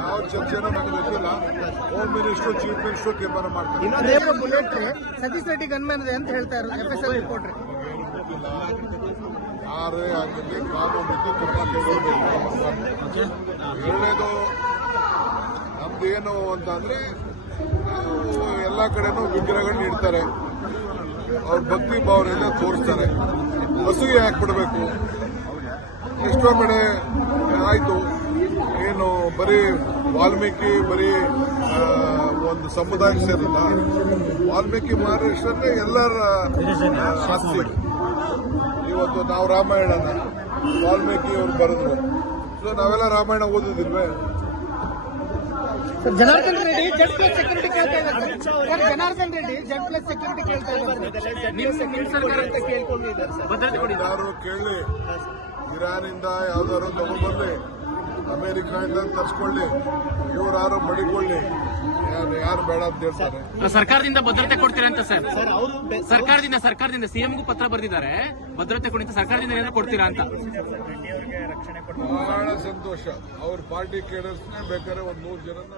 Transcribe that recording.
ಯಾವ ಚರ್ಚೆನೂ ನನಗೆ ಗೊತ್ತಿಲ್ಲ. ಹೋಮ್ ಮಿನಿಸ್ಟರ್, ಚೀಫ್ ಮಿನಿಸ್ಟರ್ ತೀರ್ಮಾನ ಮಾಡ್ತಾರೆ. ಇನ್ನೊಂದು ಬುಲೆಟ್ ಸತೀಶ್ ರೆಡ್ಡಿ ಗನ್ಮ್ಯಾನ್ ಇದೆ ಅಂತ ಹೇಳ್ತಾರೆ FSL ರಿಪೋರ್ಟ್. ಯಾರೇ ಆಗಿರಲಿ ಕಾನೂನಿದ್ದು ಕ್ರಮ ತಗೊಳ್ಬೇಕು. ಎರಡನೇದು ನಮ್ದೇನು ಅಂತಂದ್ರೆ ಎಲ್ಲ ಕಡೆನೂ ವಿಗ್ರಹಗಳನ್ನ ಇಡ್ತಾರೆ, ಅವ್ರ ಭಕ್ತಿ ಭಾವನೆಯಿಂದ ತೋರಿಸ್ತಾರೆ. ಬಸ್ಸಿಗೆ ಯಾಕೆ ಬಿಡಬೇಕು? ಎಷ್ಟೋ ಕಡೆ ಆಯ್ತು, ಏನು ಬರೀ ವಾಲ್ಮೀಕಿ ಬರೀ ಒಂದು ಸಮುದಾಯಕ್ಕೆ ಸೇರಿಲ್ಲ. ವಾಲ್ಮೀಕಿ ಮಹಾರಾಷ್ಟ್ರನೇ ಎಲ್ಲರ ಆಸ್ತಿ. ಇವತ್ತು ನಾವು ರಾಮಾಯಣನ ವಾಲ್ಮೀಕಿ ಅವರು ಬರೆದ್ರು, ಸೊ ನಾವೆಲ್ಲ ರಾಮಾಯಣ ಓದಿದಿಲ್ವೇ? Janardhan Reddy Z plus security ಕೇಳ್ತಾ ಇದ್ದಾರೆ. Janardhan Reddy Z plus security ಕೇಳ್ತಾ ಇದ್ದಾರೆ. ಯಾರು ಕೇಳಿ, ಇರಾನಿಂದ ಯಾವ್ದಾದ್ರು ತಗೊಂಡ್ಬರ್ಲಿ, ಅಮೆರಿಕಾದಿಂದ ತರಿಸ್ಕೊಳ್ಳಿ, ಇವ್ರು ಮಡಿಕೊಳ್ಳಿ, ಯಾರು ಬೇಡ ಅಂತ ಹೇಳ್ತಾರೆ. ಸರ್ಕಾರದಿಂದ ಭದ್ರತೆ ಕೊಡ್ತೀರಾ ಅಂತ ಸರ್? ಸರ್ಕಾರದಿಂದ ಸಿಎಂಗೂ ಪತ್ರ ಬರೆದಿದ್ದಾರೆ, ಭದ್ರತೆ ಕೊಡಿ ಅಂತ. ಸರ್ಕಾರದಿಂದ ಏನಾದ್ರು ಕೊಡ್ತೀರಾ ಅಂತ? ಬಹಳ ಸಂತೋಷ. ಅವ್ರ ಪಾರ್ಟಿ ಕೇಡರ್ಸ್ನೇ ಬೇಕಾದ್ರೆ 100 ಜನನ